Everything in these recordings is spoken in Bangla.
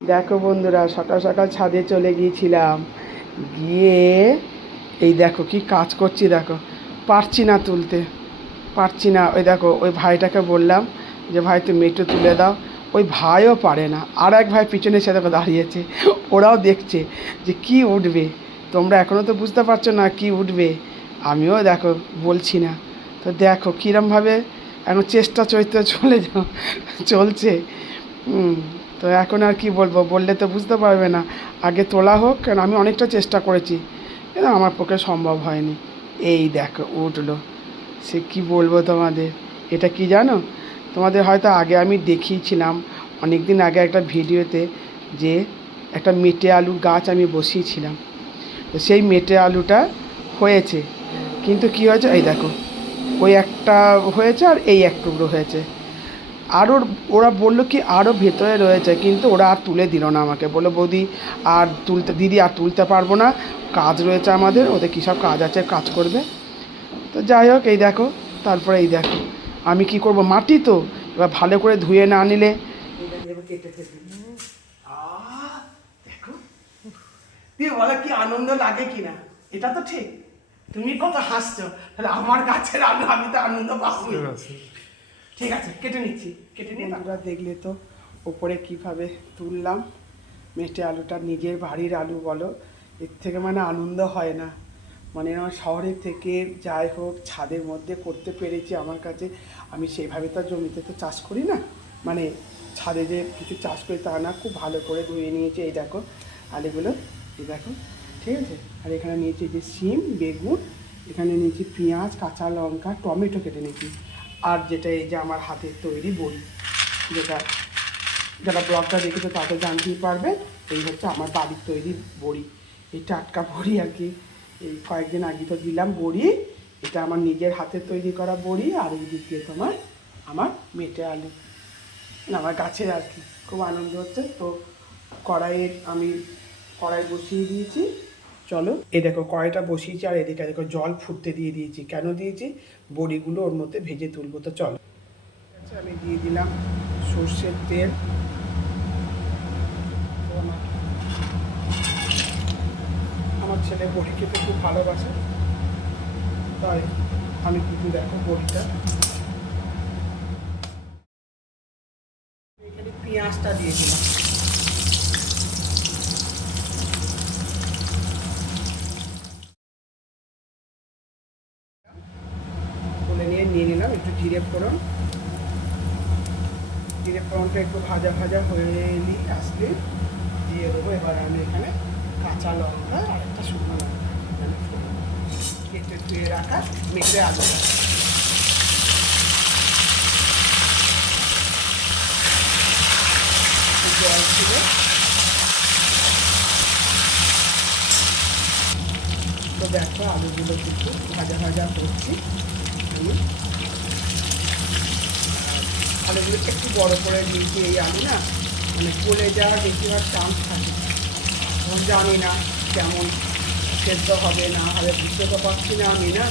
দেখো বন্ধুরা, সকাল সকাল ছাদে চলে গিয়েছিলাম। গিয়ে এই দেখো কি কাজ করছি দেখো। পারছি না তুলতে, পারছি না। ওই দেখো, ওই ভাইটাকে বললাম যে, ভাই, তুমি একটু তুলে দাও। ওই ভাইও পারে না। আর এক ভাই পিছনে এসে দেখো দাঁড়িয়েছে। ওরাও দেখছে যে, কি উঠবে? তোমরা এখনও তো বুঝতে পারছ না কি উঠবে। আমিও দেখো, বলছি না। তো দেখো, কীরমভাবে এখন চেষ্টা চরিত্র চলে যাও, চলছে। তো এখন আর কি বলব, বললে তো বুঝতে পারবে না। আগে তোলা হোক, কেন আমি অনেকটা চেষ্টা করেছি, কিন্তু আমার পক্ষে সম্ভব হয়নি। এই দেখো, উঠল। সে কি বলব তোমাদের? এটা কি জানো? তোমাদের হয়তো আগে আমি দেখিয়েছিলাম অনেক দিন আগে একটা ভিডিওতে যে একটা মেটে আলুর গাছ আমি বসিয়েছিলাম। তো সেই মেটে আলুটা হয়েছে। কিন্তু কি হয়েছে? এই দেখো, ওই একটা হয়েছে আর এই এক টুকরো হয়েছে। আরও ওরা বলল কি আরও ভেতরে রয়েছে কিন্তু ওরা আর তুলে দিল না আমাকে। বলল বৌদি আর তুলতে দিদি আর তুলতে পারব না। কাজ রয়েছে আমাদের ওদের কী সব কাজ আছে কাজ করবে? তো যাই হোক এই দেখো তারপরে এই দেখো। আমি কি করব মাটি তো? এবার ভালো করে ধুয়ে না নিলে। দিয়ে বলো কি আনন্দ লাগে কিনা? এটা তো ঠিক। তুমি কত হাসছো। তাহলে আমার গাছের আলু আমি তো আনন্দ পাবো। ঠিক আছে কেটে নিচ্ছি কেটে নিয়ে বন্ধুরা দেখলে তো ওপরে কীভাবে তুললাম। মেটে আলুটা নিজের বাড়ির আলু বলো এর থেকে মানে আনন্দ হয় না। মানে আমার শহরের থেকে যাই হোক ছাদের মধ্যে করতে পেরেছি আমার কাছে। আমি সেইভাবে তো জমিতে তো চাষ করি না। মানে ছাদে যে কিছু চাষ করি তা না খুব ভালো করে ধুয়ে নিয়েছি এই দেখো আলুগুলো এই দেখো ঠিক আছে? আর এখানে নিয়েছি যে সিম বেগুন এখানে নিয়েছি পেঁয়াজ কাঁচা লঙ্কা টমেটো কেটে নিয়েছি। আর যেটা এই যে আমার হাতের তৈরি বড়ি যেটা, যারা ব্লগটা দেখেছে তাদের জানতেই পারবে, এই হচ্ছে আমার বাড়ির তৈরি বড়ি। এই টাটকা বড়ি আর কি, এই কয়েকদিন আগে তো দিলাম বড়ি, এটা আমার নিজের হাতে তৈরি করা বড়ি আর এই দিক তোমার আমার মেটে আলু। আমার গাছের আর কি, খুব আনন্দ হচ্ছে। তো কড়াইয়ের আমি কড়াই বসিয়ে দিয়েছি। চলো, এই দেখো কড়াইটা বসিয়েছি আর এদিকে দেখো জল ফুটতে দিয়ে দিয়েছি। কেন দিয়েছি? বড়িগুলো ওর মধ্যে ভেজে তুলবো, তো চলো। আমি দিয়ে দিলাম সর্ষের তেল। আমার ছেলে বড়ি খেতে খুব ভালোবাসে। তাই আমি কিন্তু দেখো বড়িটা। পেঁয়াজটা দিয়ে দিলাম। নিয়ে নিলাম, একটু জিরে ফোড়ন। জিরে ফোড়নটা একটু ভাজা ভাজা হয়ে নি আসলে দিয়ে দেবো। এবার আমি এখানে কাঁচা লঙ্কা আর একটা শুকনো লঙ্কা কেটে ধুয়ে রাখা মেঘে আলু। ছিল তো দেখো আলুগুলো কিন্তু ভাজা ভাজা করছি আলুগুলো একটু বড় করে দিয়েছি এই আলু না মানে গলে যাওয়ার বেশিরভাগ চান্স থাকে। জানি না কেমন সেদ্ধ হবে না হবে, বুঝতে তো পারছি না আমি না।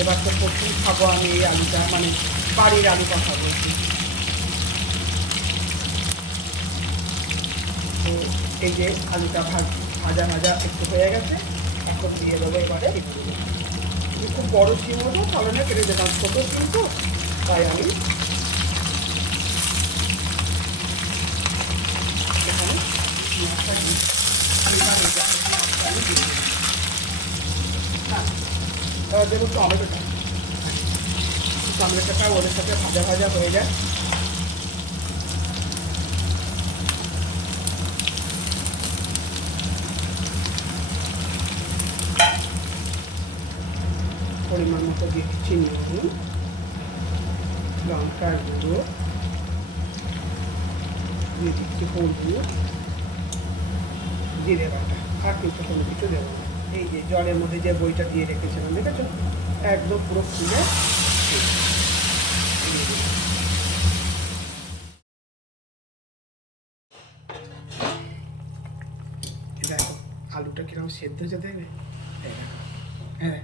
এবার তো প্রথম খাব আমি এই আলুটা মানে বাড়ির আলু কথা বলছি। তো এই যে আলুটা ভাজ, ভাজা ভাজা একটু হয়ে গেছে, এখন দিয়ে দেবো এবারে। খুব বড়ো সিম হতো তাহলে না কেটে দিতাম ছোটো সিম তো তাই আমি এখানে পেঁয়াজটা দিই আলুটা ভেজে পেঁয়াজটা আমি দিই হ্যাঁ দেবো টমেটোটা টমেটোটা ওদের সাথে ভাজা ভাজা হয়ে যায় পরিমাণ মতো দিচ্ছি নুন লঙ্কার গুঁড়ো, দিয়ে দিচ্ছি হলুদ, জিরে বাটা, আর কিন্তু কোনো কিছু দেবো। না এই যে জলের মধ্যে যে বইটা দিয়ে রেখেছিলাম, দেখেছ? একদম পুরো খুলে আলুটা কীরকম সেদ্ধ হ্যাঁ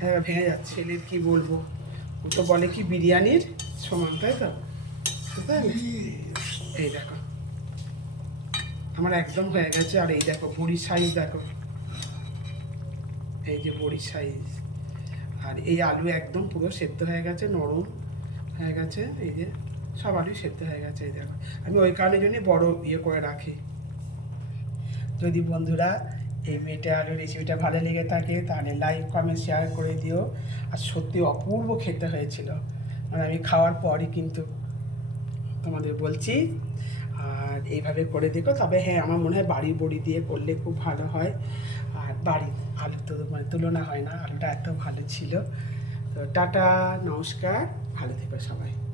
হ্যাঁ ভেঙে যাচ্ছে। ছেলের কি বলব? ও তো বলে কি বিরিয়ানির? সমান, তাই তো? এই দেখো, আমার একদম হয়ে গেছে। আর এই দেখো বড়ির সাইজ দেখো। এই যে বড়ির সাইজ আর এই আলু একদম পুরো সেদ্ধ হয়ে গেছে, নরম হয়ে গেছে, এই যে সব আলু সেদ্ধ হয়ে গেছে, এই দেখো। আমি ওই কারণের জন্যই বড় ইয়ে করে রাখি। যদি বন্ধুরা এই মেটে আলু রেসিপিটা ভালো লেগে থাকে, তাহলে লাইক কমেন্ট শেয়ার করে দিও। আর সত্যি অপূর্ব খেতে হয়েছিল। মানে আমি খাওয়ার পরই কিন্তু তোমাদের বলছি। আর এইভাবে করে দেখো। তবে হ্যাঁ আমার মনে হয় বাড়ি বড়ি দিয়ে করলে খুব ভালো হয়। আর বাড়ি। আলু তো মানে তুলনা হয় না, আলুটা এত ভালো ছিল। তো টাটা, নমস্কার, ভালো থেকো সবাই।